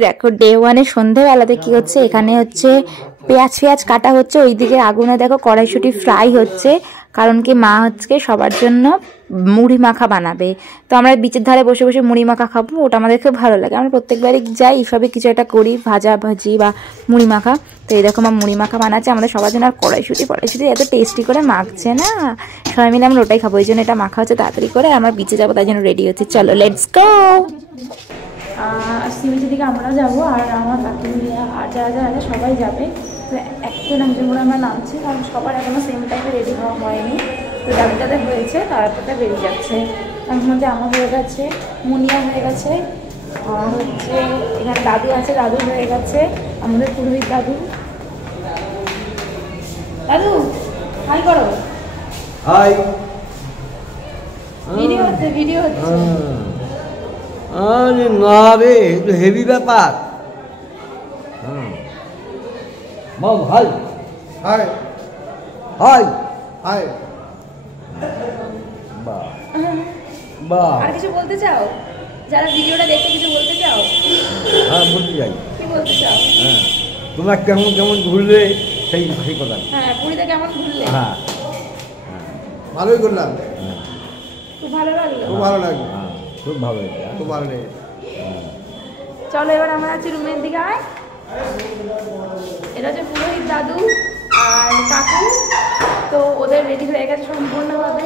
দেখো ডে ওয়ানে সন্ধ্যেবেলাতে কি হচ্ছে, এখানে হচ্ছে পেঁয়াজ কাটা হচ্ছে, ওইদিকে আগুনে দেখো কড়াইশুঁটি ফ্রাই হচ্ছে, কারণ কি মা হচ্ছে সবার জন্য মুড়ি মাখা বানাবে। তো আমরা বিচের ধারে বসে বসে মুড়ি মাখা খাবো, ওটা আমাদের খুব ভালো লাগে। আমরা প্রত্যেকবারই যাই এইসবে কিছু একটা করি, ভাজা ভাজি বা মুড়ি মাখা। তো এই দেখো মা মুড়ি মাখা বানাচ্ছে আমাদের সবার জন্য। আর কড়াইশুঁটি এত টেস্টি করে মাখছে না, সবাই মিলে আমরা ওটাই খাবো, ওই জন্য এটা মাখা হচ্ছে তাড়াতাড়ি করে। আমরা বিচে যাবো তাই জন্য রেডি হচ্ছে, চলো লেটস গো। সিমিচের দিকে আমরা যাবো, আর আমার কাকিমা আর যারা যারা আছে সবাই যাবে। তো একজন একজন করে আমরা নামছি, কারণ সবার এখনো সেম টাইমে রেডি হওয়া হয়নি। তো যাদের যাদের হয়েছে তারা তারা বেরিয়ে যাচ্ছে। তার মধ্যে আমার হয়ে গেছে, মুনিয়া হয়ে গেছে, আর হচ্ছে এখানে দাদু আছে, দাদু হয়ে গেছে, আমাদের পুরোহিত দাদু। দাদু হাই করো। হাই। ভিডিও হচ্ছে, ভিডিও হচ্ছে। আরে না রে, একটু হেভি ব্যাপার। মম হাই হাই হাই হাই। বাহ বাহ। আর কিছু বলতে চাও? যারা ভিডিওটা দেখতে কিছু বলতে চাও? হ্যাঁ বলতে চাই। কি বলতে চাও? হ্যাঁ তোমরা কেমন কেমন ঘুরলে সেই সেই কথা। হ্যাঁ পুরীতে কেমন ঘুরলে? হ্যাঁ ভালোই করলাম, খুব ভালো লাগলো। খুব ভালো লাগলো, খুব ভালো হয়েছে। খুব ভালো লেগেছে। চলো এবার আমরা আছি রুমের দিকে। আয়, এটা হচ্ছে পুরোহিত দাদু আর কাকু। তো ওদের রেডি হয়ে গেছে সম্পূর্ণভাবে।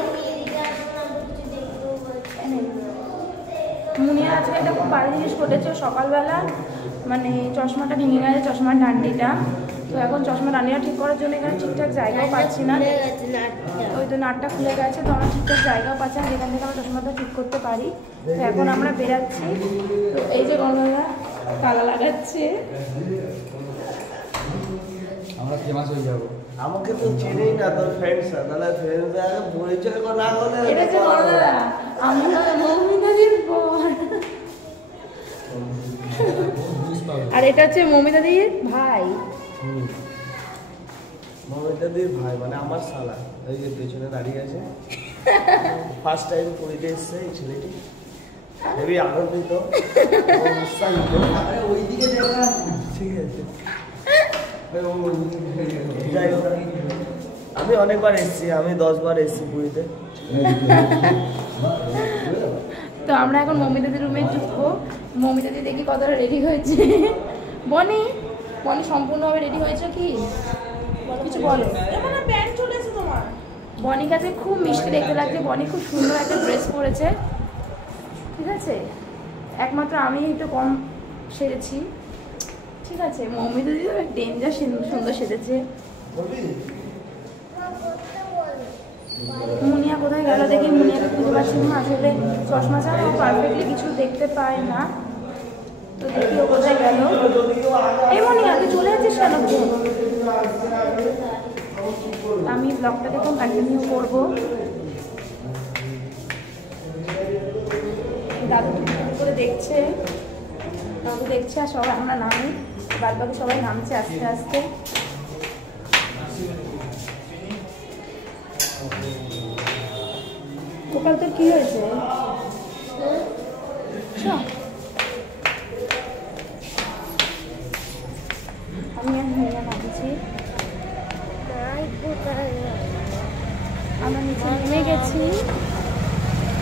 মুনিয়া আজকে একটা খুব বাড়ি জিনিস ঘটেছে সকালবেলা, মানে চশমাটা ভেঙে গেছে, চশমার ডান্ডিটা। তো এখন চশমা ডান্ডিটা ঠিক করার জন্য এখানে ঠিকঠাক জায়গাও পাচ্ছি না, ওই তো নাটটা খুলে গেছে। তো আমরা ঠিকঠাক জায়গাও পাচ্ছি না যেখান থেকে আমরা চশমাটা ঠিক করতে পারি। তো এখন আমরা বেরাচ্ছি। তো এই যে গঙ্গারা তালা লাগাচ্ছে, আমরা ফেমাস হয়ে যাবো। আমাকে তো চিনেই না তোর ফ্রেন্ডস, তাহলে ফ্রেন্ডস আগে পরিচয় না করলে। এটা হচ্ছে গঙ্গারা, আমরা মৌমিতাদির বর। আর এটা হচ্ছে মৌমিতাদির ভাই। মৌমিতাদির ভাই মানে আমার শালা, এই যে পেছনে দাঁড়িয়ে আছে। ফার্স্ট টাইম পুরীতে এসছে এই ছেলেটি, হেবি আনন্দিত, উৎসাহিত। ওইদিকে দেখলাম, ঠিক আছে। আমি অনেকবার এসেছি, আমি 10 বার এসেছি পুরীতে। তো আমরা এখন মৌমিতাদির রুমে ঢুকবো। মৌমিতাদি দেখি কতটা রেডি হয়েছে। বনি বনি সম্পূর্ণভাবে রেডি হয়েছে কি কিছু বলো? প্যান্ট চলেছে তোমার। বনির কাছে খুব মিষ্টি দেখতে লাগছে, বনি খুব সুন্দর একটা ড্রেস পরেছে, ঠিক আছে। একমাত্র আমি একটু কম সেরেছি, ঠিক আছে। মৌমিতাদি ডেঞ্জার সুন্দর সেজেছে। মুনিয়া কোথায় গেল দেখি, মুনিয়াকে খুঁজে পাচ্ছি না। আসলে চশমা ছাড়া ও পারফেক্টলি কিছু দেখতে পায় না। তো দেখি ও কোথায় গেল। এই মুনিয়া তুই চলে যাচ্ছিস কেন? আমি ব্লগটাকে এখন কন্টিনিউ করবো। দাদু করে দেখছে, দাদু দেখছে, আর সবাই আমরা নামি, বাদ বাকি সবাই নামছে আস্তে আস্তে। গোপাল তোর কি হয়েছে? আমি আর ভাইয়া নামছি, আমরা নিচে নেমে গেছি,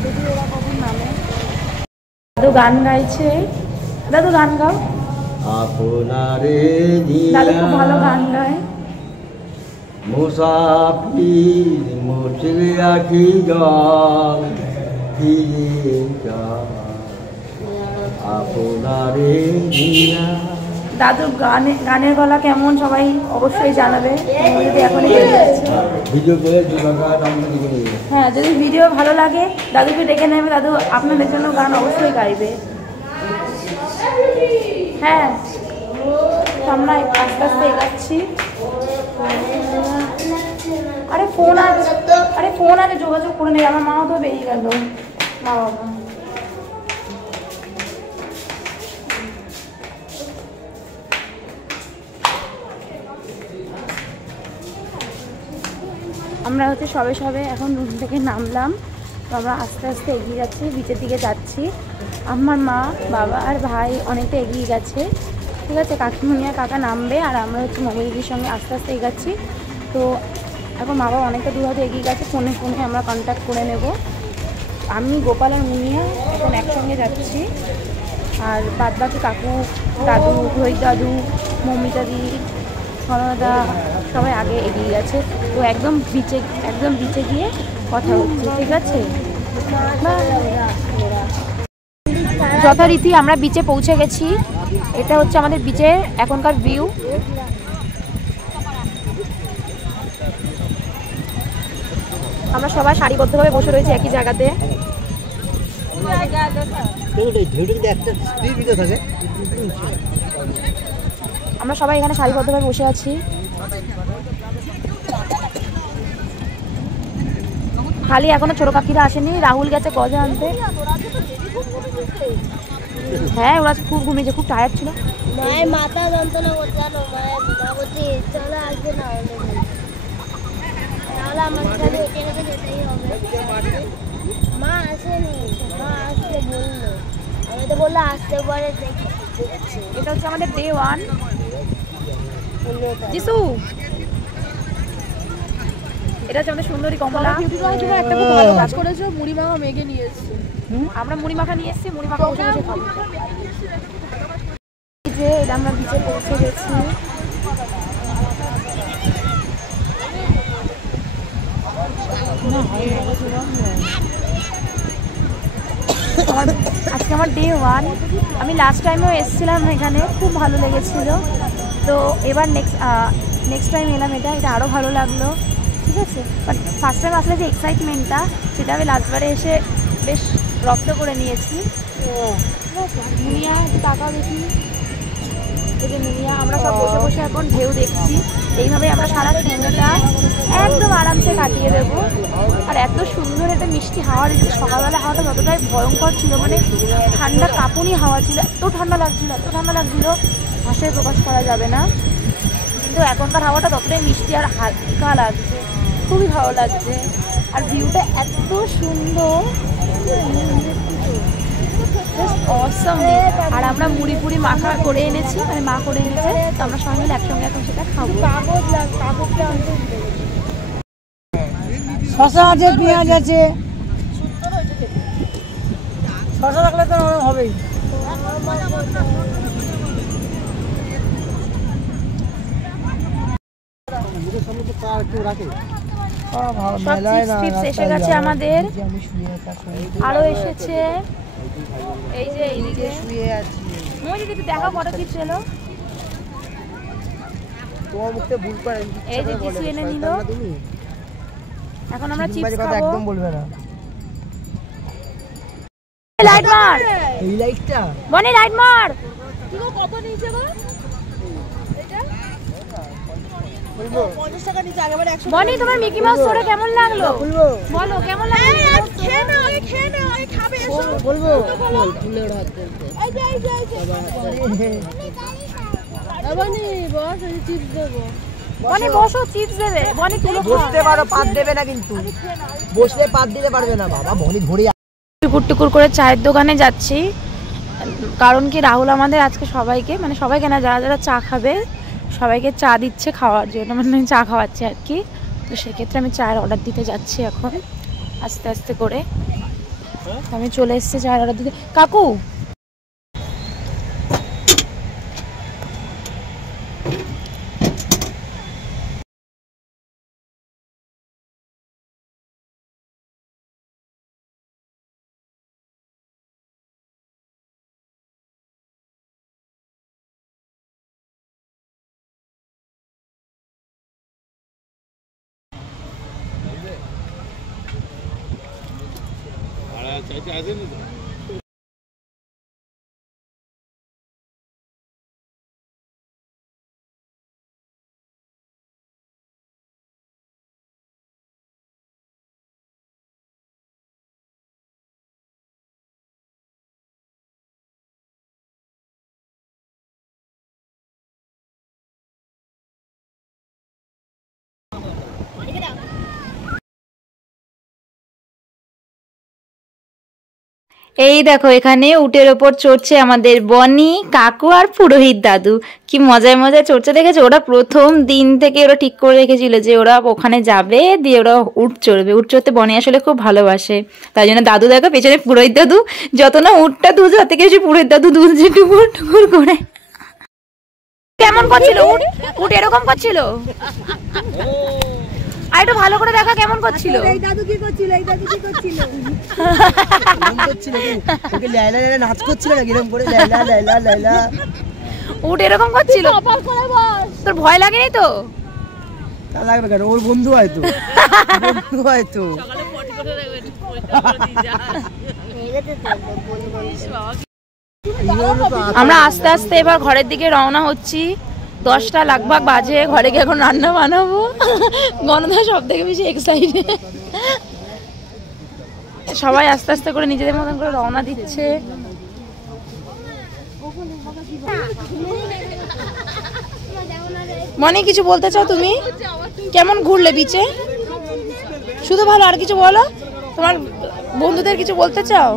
যদি ওরা কখন নামে। দাদু গান গাইছে, দাদু গান গাও। আপনারে দাদু খুব ভালো গান গায়। মুসাফির মুচলে আখি জল ফিরে যায় আপনারে দিয়া। দাদুর গানের গলা কেমন সবাই অবশ্যই জানাবে। যদি এখনই ভিডিও করে হ্যাঁ, যদি ভিডিও ভালো লাগে দাদুকে ডেকে নেবে, দাদু আপনাদের জন্য গান অবশ্যই গাইবে। হ্যাঁ, আমরা আস্তে আস্তে এগাচ্ছি। আরে ফোন আছে, আরে ফোন আছে, যোগাযোগ করে নেবে। আমার মাও তো বেরিয়ে গেল, মা বাবা। আমরা হচ্ছে সবে সবে এখন রুম থেকে নামলাম। তো আমরা আস্তে আস্তে এগিয়ে যাচ্ছি, বিচের দিকে যাচ্ছি। আমার মা, বাবা আর ভাই অনেকটা এগিয়ে গেছে, ঠিক আছে। কাকিমণি আর কাকা নামবে, আর আমরা হচ্ছে মমি দিদির সঙ্গে আস্তে আস্তে এগাচ্ছি। তো এখন মা বাবা অনেকটা দূর হয়তো এগিয়ে গেছে, ফোনে ফোনে আমরা কন্ট্যাক্ট করে নেব। আমি, গোপাল আর মুনিয়া এখন একসঙ্গে যাচ্ছি, আর বাদ বাকি কাকু, দাদু, রোহিত দাদু, মমিতা দি, সনদা সবাই আগে এগিয়ে গেছে। তো একদম বিচে গিয়ে কথা হচ্ছে, ঠিক আছে। যথারীতি আমরা বিচে পৌঁছে গেছি। এটা হচ্ছে আমাদের বিচের এখনকার ভিউ। আমরা সবাই সারিবদ্ধভাবে বসে রয়েছি একই জায়গাতে। আমরা সবাই এখানে সারিবদ্ধভাবে বসে আছি। খালি এখনো ছোট কাকিরা আসেনি, রাহুল গেছে গজা আনতে। হ্যাঁ, ওরা খুব ঘুমিয়েছে, খুব টায়ার্ড ছিল। মায়ের মাথা যন্ত্রণা করছে, জানো, মায়ের মা বলছে চলে আসবে না, তাহলে আমার খালি ওখানে যেতেই হবে। মা আসেনি, মা আসতে বললো, আমি তো বললো আসতে পরে দেখি। এটা হচ্ছে আমাদের ডে 1। জিসু, এটা হচ্ছে আমাদের সুন্দরী কমলা। একটা খুব ভালো কাজ করেছো, মুড়ি মাখা মেঘে নিয়ে এসেছি। আমরা মুড়ি মাখা নিয়ে এসেছি, মুড়ি মাখা বসে বসে খাবো। এই যে এটা আমরা বিচে পৌঁছে গেছি। আজকে আমার ডে 1। আমি লাস্ট টাইমেও এসেছিলাম এখানে, খুব ভালো লেগেছিল। তো এবার নেক্সট টাইম এলাম, এটা আরও ভালো লাগলো, ঠিক আছে। বাট ফার্স্ট টাইম আসলে যে এক্সাইটমেন্টটা, সেটা আমি লাস্টবারে এসে বেশ রপ্ত করে নিয়েছি। মুনিয়া টাকা দেখি, এই যে মুনিয়া, আমরা সব বসে বসে এখন ঢেউ দেখছি। এইভাবে আমরা সারা সন্ধ্যাটা একদম আরামসে কাটিয়ে দেবো। আর এত সুন্দর একটা মিষ্টি হাওয়া দিচ্ছে। সকালবেলা হাওয়াটা যতটাই ভয়ঙ্কর ছিল, মানে ঠান্ডা কাঁপুনি হাওয়া ছিল, এত ঠান্ডা লাগছিল, ভাষায় প্রকাশ করা যাবে না। কিন্তু এখনকার হাওয়াটা ততটাই মিষ্টি আর হালকা লাগছে, খুবই ভালো লাগছে। আর ভিউটা এত সুন্দর, অসম। আর আমরা মুড়ি ফুড়ি মাখা করে এনেছি, মানে মা করে এনেছে, তো আমরা সবাই মিলে একসঙ্গে এখন সেটা খাবো। শশা আছে, পেঁয়াজ আছে, শশা রাখলে তো হবেই। এসে গেছে আমাদের, আরো এসেছে। এই যে এইদিকে শুয়ে আছি। মুই দিদি দেখো কত চিপস এলো। তোমার মুখে ভুল করে এই যে চিপস এনে নিল। এখন আমরা চিপস খাবো। একদম বলবে না। লাইট মার, এই লাইটটা বনি লাইট মার। কি গো, কত নিচে গো এটা? 50 টাকা নিচে, আগেবারে 100। বনি, তোমার মিকি মাউস স্টোরে কেমন লাগলো বলো, কেমন লাগলো? খেয়ে নাও, এই খাবে, এসো বলবো। ফুলের হাত বলতে, এই যে বনি বস, এই চিপস দেবো। বনি বসো, চিপস দেবে। বনি তুলো, বসতে পারো, পাত দেবে না কিন্তু। বসলে পাত দিতে পারবে না। বাবা বনি ধরে টুকুর করে চায়ের দোকানে যাচ্ছি। কারণ কি, রাহুল আমাদের আজকে সবাইকে, মানে সবাইকে না, যারা যারা চা খাবে সবাইকে চা দিচ্ছে খাওয়ার জন্য, মানে চা খাওয়াচ্ছে আর কি। তো সেক্ষেত্রে আমি চায়ের অর্ডার দিতে যাচ্ছি এখন আস্তে আস্তে করে। আমি চলে এসেছি চায়ের অর্ডার দিতে। কাকু, এই দেখো এখানে উটের ওপর চড়ছে আমাদের বনি, কাকু আর পুরোহিত দাদু। কি মজায় মজায় চড়ছে দেখেছো? ওরা প্রথম দিন থেকে ওরা ঠিক করে রেখেছিল যে ওরা ওখানে যাবে, দিয়ে ওরা উট চড়বে। উট চড়তে বনি আসলে খুব ভালোবাসে, তাই জন্য দাদু দেখো পেছনে পুরোহিত দাদু যত না উটটা দুধ হাতে গেছে, পুরোহিত দাদু দুধ টুকুর টুকুর করে। কেমন করছিল উট? উট এরকম করছিল? আর একটু ভালো করে দেখা কেমন করছিল? এই দাদু কি করছিল? এই দাদু কি করছিল? ওকে লাইলা লাইলা নাচ করছিল না এরকম করে, লাইলা লাইলা লাইলা। উট এরকম করছিল? কপাল করে বস। তোর ভয় লাগেনি তো? তা লাগবে কেন, ওর বন্ধু হয়তো, বন্ধু হয়তো। আমরা আস্তে আস্তে এবার ঘরের দিকে রওনা হচ্ছি। 10টা লাগভাগ বাজে। ঘরে গিয়ে এখন রান্না বানাবো। গণধা সব থেকে বেশি এক্সাইটেড। সবাই আস্তে আস্তে করে নিজেদের মতন করে রওনা দিচ্ছে। মনে কিছু বলতে চাও তুমি? কেমন ঘুরলে বিচে? শুধু ভালো, আর কিছু বলো? তোমার বন্ধুদের কিছু বলতে চাও?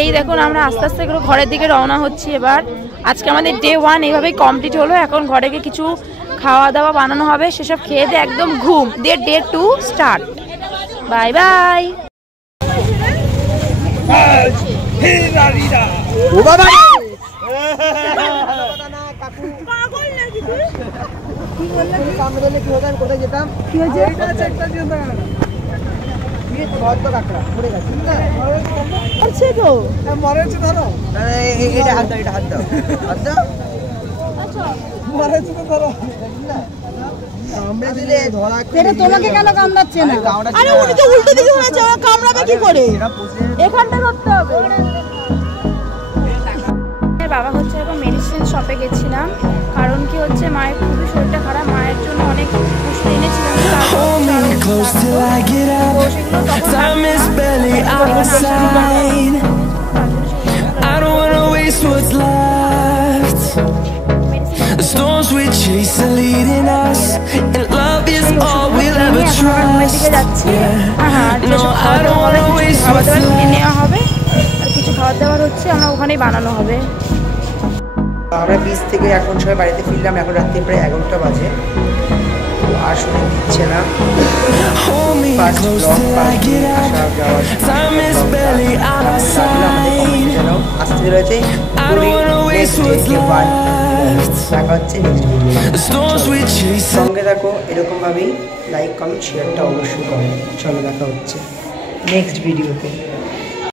এই দেখুন আমরা আস্তে আস্তে করে ঘরের দিকে রওনা হচ্ছি এবার। আজকে আমাদের ডে 1 এইভাবেই কমপ্লিট হলো। এখন ঘরে গিয়ে কিছু খাওয়া দাওয়া বানানো হবে, সেসব খেয়ে দিয়ে একদম ঘুম দিয়ে ডে 2 স্টার্ট। Bye bye. ও বাবা কোথায় যেতাম? কি হয়েছে? তোমাকে কেন কামড়াচ্ছে না? আরে উনি তো উল্টো দিকে হয়েছে, কামড়াবে কি করে? এখানটা করতে হবে। বাবা হচ্ছে এখন মেডিসিন শপে গেছিলাম, কারণ কি হচ্ছে মায়ের খুবই শরীরটা খারাপ। মায়ের জন্য অনেক ওষুধ এনেছিলাম, নেওয়া হবে আর কিছু খাবার দাবার হচ্ছে আমরা ওখানেই বানানো হবে। আমরা বিচ থেকে এখন সবাই বাড়িতে ফিরলাম। এখন রাত্রি প্রায় 11টা বাজে। আর শুনে দিচ্ছে না আসতে রয়েছে। সঙ্গে দেখো এরকম ভাবেই লাইক কমেন্ট শেয়ারটা অবশ্যই করো। চলো দেখা হচ্ছে নেক্সট ভিডিওতে।